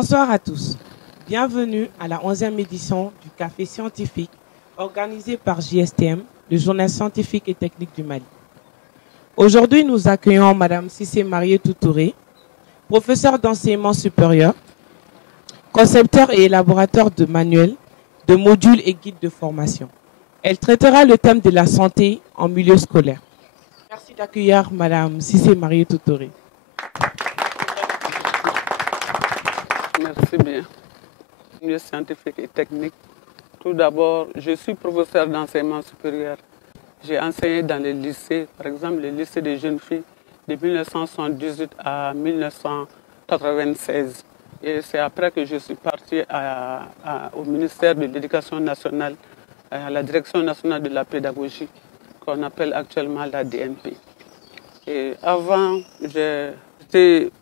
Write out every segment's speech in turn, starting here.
Bonsoir à tous. Bienvenue à la 11e édition du Café scientifique organisé par JSTM, le journal scientifique et technique du Mali. Aujourd'hui, nous accueillons Madame Cissé Marietou Touré, professeure d'enseignement supérieur, concepteur et élaborateur de manuels, de modules et guides de formation. Elle traitera le thème de la santé en milieu scolaire. Merci d'accueillir Madame Cissé Marietou Touré. Merci bien. Milieu scientifique et technique. Tout d'abord, je suis professeur d'enseignement supérieur. J'ai enseigné dans les lycées, par exemple le lycée des jeunes filles de 1978 à 1996. Et c'est après que je suis parti au ministère de l'Éducation nationale, à la Direction nationale de la pédagogie, qu'on appelle actuellement la DNP. Et avant, j'étais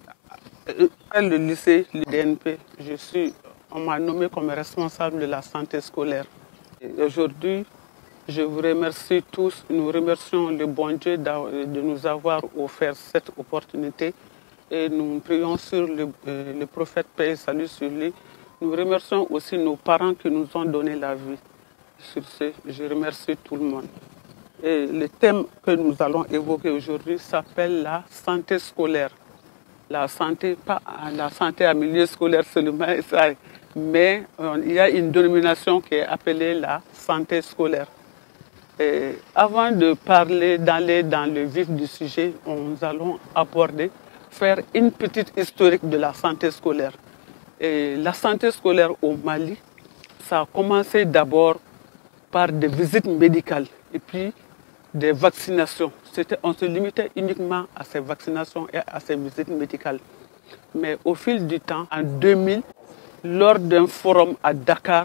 à le lycée, le DNP, on m'a nommé comme responsable de la santé scolaire. Aujourd'hui, je vous remercie tous. Nous remercions le bon Dieu de nous avoir offert cette opportunité. Et nous prions sur le prophète, paix et salut sur lui. Nous remercions aussi nos parents qui nous ont donné la vie. Sur ce, je remercie tout le monde. Et le thème que nous allons évoquer aujourd'hui s'appelle la santé scolaire. La santé, pas la santé à milieu scolaire seulement, mais il y a une dénomination qui est appelée la santé scolaire. Et avant d'aller dans le vif du sujet, nous allons faire une petite historique de la santé scolaire. Et la santé scolaire au Mali, ça a commencé d'abord par des visites médicales et puis des vaccinations. On se limitait uniquement à ces vaccinations et à ces visites médicales. Mais au fil du temps, en 2000, lors d'un forum à Dakar,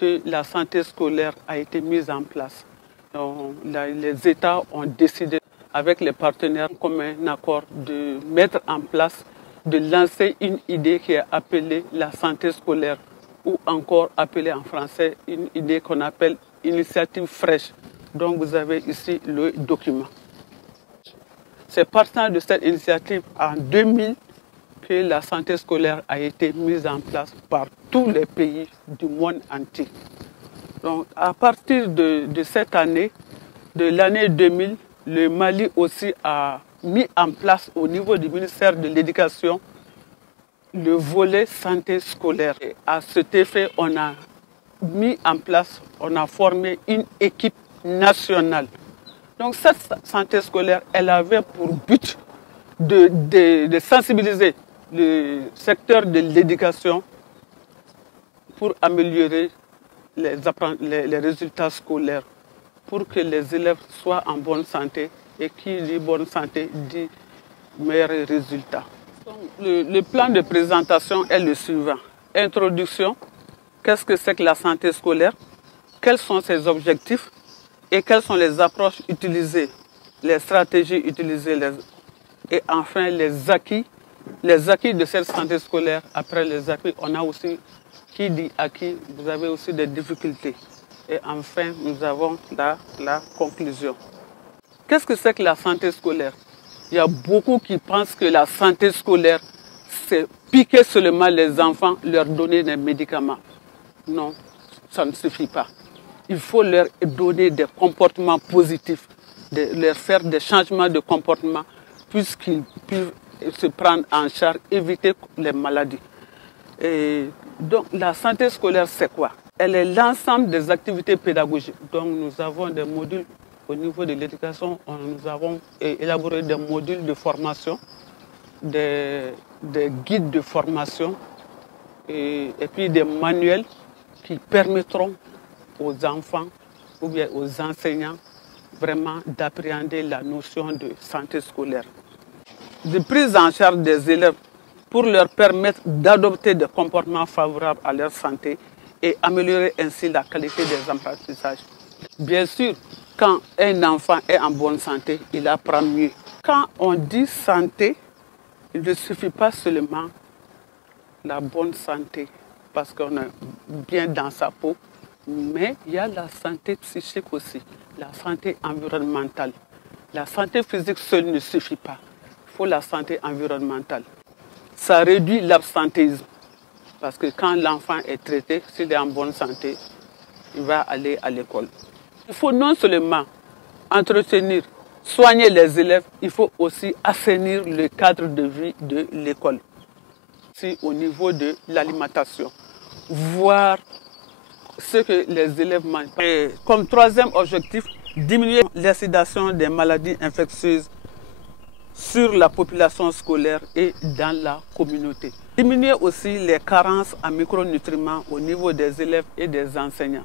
que la santé scolaire a été mise en place. Donc, les États ont décidé, avec les partenaires, comme un accord, de mettre en place, de lancer une idée qui est appelée la santé scolaire, ou encore appelée en français une idée qu'on appelle initiative fraîche. Donc vous avez ici le document. C'est partant de cette initiative en 2000 que la santé scolaire a été mise en place par tous les pays du monde entier. Donc à partir de cette année, de l'année 2000, le Mali aussi a mis en place au niveau du ministère de l'Éducation le volet santé scolaire. Et à cet effet, on a mis en place, on a formé une équipe nationale. Donc cette santé scolaire, elle avait pour but de sensibiliser le secteur de l'éducation pour améliorer les résultats scolaires, pour que les élèves soient en bonne santé, et qui dit bonne santé dit meilleurs résultats. Donc, le plan de présentation est le suivant. Introduction, qu'est-ce que c'est que la santé scolaire? Quels sont ses objectifs? Et quelles sont les approches utilisées, les stratégies utilisées, et enfin les acquis de cette santé scolaire. Après les acquis, on a aussi, qui dit acquis, vous avez aussi des difficultés. Et enfin, nous avons la conclusion. Qu'est-ce que c'est que la santé scolaire? Il y a beaucoup qui pensent que la santé scolaire, c'est piquer seulement les enfants, leur donner des médicaments. Non, ça ne suffit pas. Il faut leur donner des comportements positifs, leur faire des changements de comportement, puisqu'ils puissent se prendre en charge, éviter les maladies. Et donc la santé scolaire, c'est quoi? Elle est l'ensemble des activités pédagogiques. Donc nous avons des modules au niveau de l'éducation, nous avons élaboré des modules de formation, des guides de formation et puis des manuels qui permettront aux enfants ou bien aux enseignants vraiment d'appréhender la notion de santé scolaire. De prise en charge des élèves pour leur permettre d'adopter des comportements favorables à leur santé et améliorer ainsi la qualité des apprentissages. Bien sûr, quand un enfant est en bonne santé, il apprend mieux. Quand on dit santé, il ne suffit pas seulement la bonne santé parce qu'on est bien dans sa peau, mais il y a la santé psychique aussi, la santé environnementale. La santé physique seule ne suffit pas. Il faut la santé environnementale. Ça réduit l'absentéisme. Parce que quand l'enfant est traité, s'il est en bonne santé, il va aller à l'école. Il faut non seulement entretenir, soigner les élèves, il faut aussi assainir le cadre de vie de l'école. C'est au niveau de l'alimentation, voir ce que les élèves mangent. Et comme troisième objectif, diminuer l'incidence des maladies infectieuses sur la population scolaire et dans la communauté. Diminuer aussi les carences en micronutriments au niveau des élèves et des enseignants.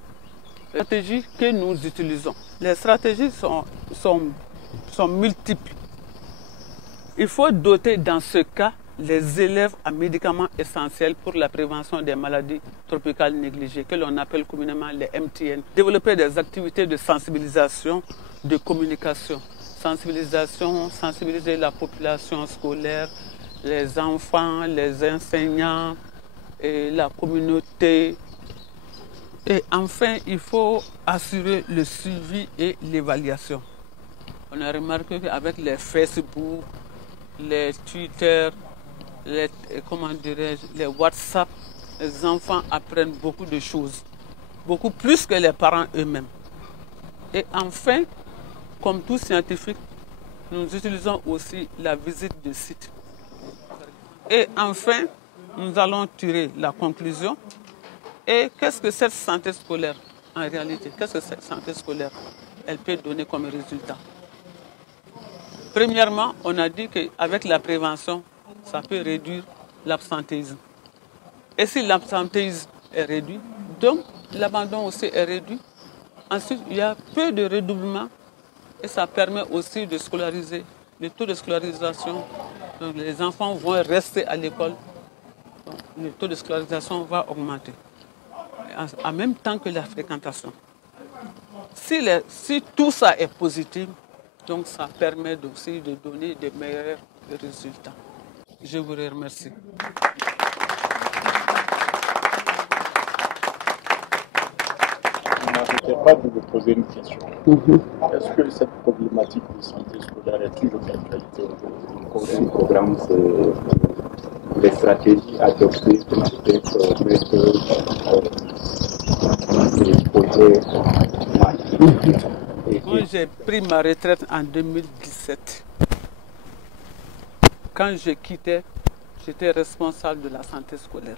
Les stratégies que nous utilisons, les stratégies sont multiples. Il faut doter dans ce cas les élèves en médicaments essentiels pour la prévention des maladies tropicales négligées, que l'on appelle communément les MTN. Développer des activités de sensibilisation, de communication. Sensibiliser la population scolaire, les enfants, les enseignants, et la communauté. Et enfin, il faut assurer le suivi et l'évaluation. On a remarqué qu'avec les Facebook, les Twitter, les WhatsApp, les enfants apprennent beaucoup de choses, beaucoup plus que les parents eux-mêmes. Et enfin, comme tout scientifique, nous utilisons aussi la visite de site. Et enfin, nous allons tirer la conclusion. Et qu'est-ce que cette santé scolaire, en réalité, qu'est-ce que cette santé scolaire, elle peut donner comme résultat? Premièrement, on a dit qu'avec la prévention, ça peut réduire l'absentéisme. Et si l'absentéisme est réduit, donc l'abandon aussi est réduit. Ensuite, il y a peu de redoublement et ça permet aussi de scolariser. Le taux de scolarisation, donc les enfants vont rester à l'école, le taux de scolarisation va augmenter. En même temps que la fréquentation. Si tout ça est positif, donc ça permet aussi de donner de meilleurs résultats. Je vous remercie. Je n'arrêtais pas de vous poser une question. Est-ce que cette problématique de santé scolaire est toujours d'actualité aujourd'hui? Le programme, c'est les stratégies adoptées pour peut-être les projets. Moi, j'ai pris ma retraite en 2017. Quand je quittais, j'étais responsable de la santé scolaire.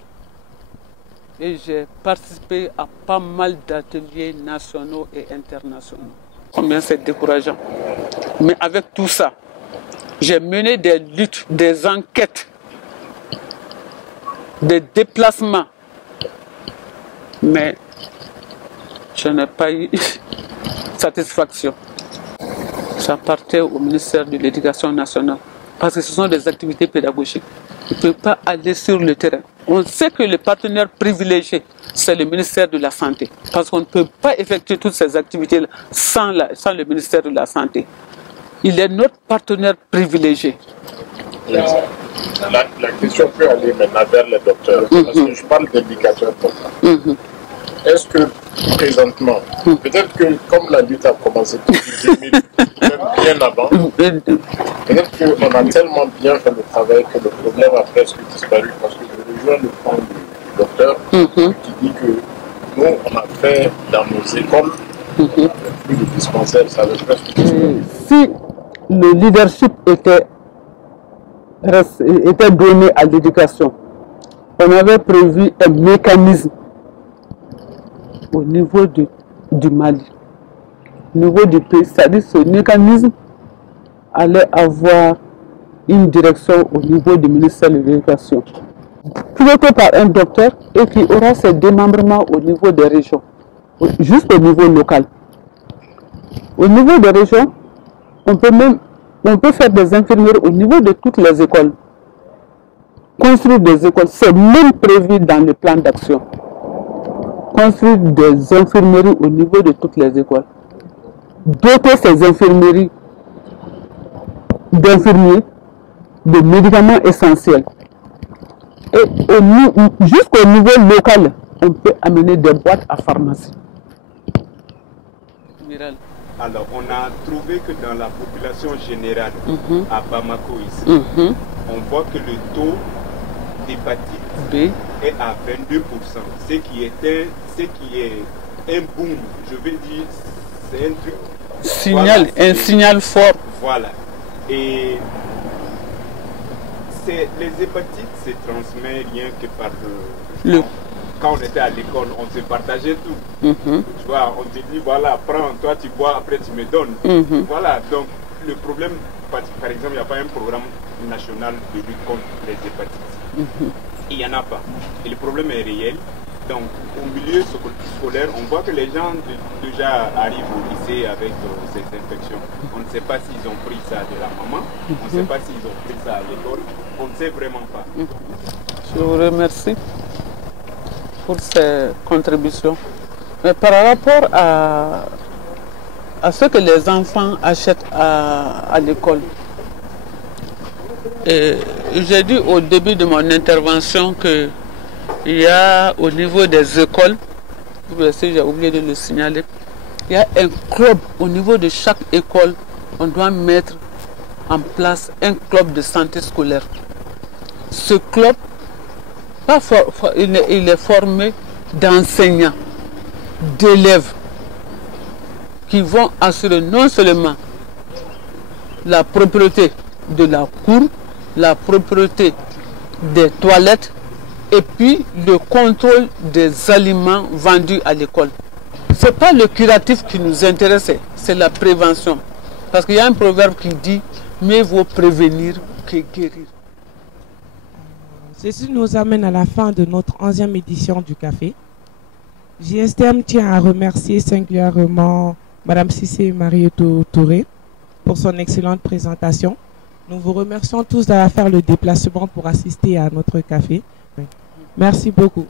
Et j'ai participé à pas mal d'ateliers nationaux et internationaux. Combien c'est décourageant. Mais avec tout ça, j'ai mené des luttes, des enquêtes, des déplacements. Mais je n'ai pas eu satisfaction. J'appartais au ministère de l'Éducation nationale parce que ce sont des activités pédagogiques. On ne peut pas aller sur le terrain. On sait que le partenaire privilégié, c'est le ministère de la Santé. Parce qu'on ne peut pas effectuer toutes ces activités sans le ministère de la Santé. Il est notre partenaire privilégié. La question peut aller maintenant vers les docteurs. Parce que je parle d'indicateurs docteurs. Est-ce que présentement, peut-être que comme la lutte a commencé depuis 2000, même bien avant, peut-être qu'on a tellement bien fait le travail que le problème a presque disparu. Parce que je rejoins le point du docteur qui dit que nous, on a fait dans nos écoles, plus de dispensaires, ça avait presque disparu. Si le leadership était donné à l'éducation, on avait prévu un mécanisme au niveau du Mali, au niveau du pays, c'est-à-dire ce mécanisme allait avoir une direction au niveau du ministère de l'Éducation, piloté par un docteur et qui aura ses démembrements au niveau des régions, juste au niveau local. Au niveau des régions, on peut faire des infirmières au niveau de toutes les écoles. Construire des écoles, c'est même prévu dans le plan d'action. Construire des infirmeries au niveau de toutes les écoles. Doter ces infirmeries d'infirmiers, de médicaments essentiels. Et jusqu'au niveau local, on peut amener des boîtes à pharmacie. Alors, on a trouvé que dans la population générale, à Bamako ici, on voit que le taux d'hépatite B est à 22%, ce qui est un boom, je veux dire, c'est un truc. signal, Voilà, un signal fort. Voilà. Et les hépatites se transmettent rien que par Le- Quand on était à l'école, on se partageait tout. Mhm, Tu vois, on te dit, voilà, prends, toi tu bois, après tu me donnes. mhm. Voilà, donc le problème, par exemple, il n'y a pas un programme national de lutte contre les hépatites. Il n'y en a pas. Et le problème est réel. Donc, au milieu scolaire, on voit que les gens déjà arrivent au lycée avec ces infections. On ne sait pas s'ils ont pris ça de la maman, on ne sait pas s'ils ont pris ça à l'école, on ne sait vraiment pas. Je vous remercie pour ces contributions. Mais par rapport à ce que les enfants achètent à l'école, j'ai dit au début de mon intervention que il y a au niveau des écoles, si j'ai oublié de le signaler, il y a un club au niveau de chaque école. On doit mettre en place un club de santé scolaire. Ce club, il est formé d'enseignants, d'élèves qui vont assurer non seulement la propriété de la cour, la propriété des toilettes et puis le contrôle des aliments vendus à l'école. Ce n'est pas le curatif qui nous intéresse, c'est la prévention. Parce qu'il y a un proverbe qui dit « mieux vaut prévenir que guérir ». Ceci nous amène à la fin de notre 11e édition du café. JSTM tient à remercier singulièrement Mme Cissé Marietou Touré pour son excellente présentation. Nous vous remercions tous d'avoir fait le déplacement pour assister à notre café. Merci beaucoup.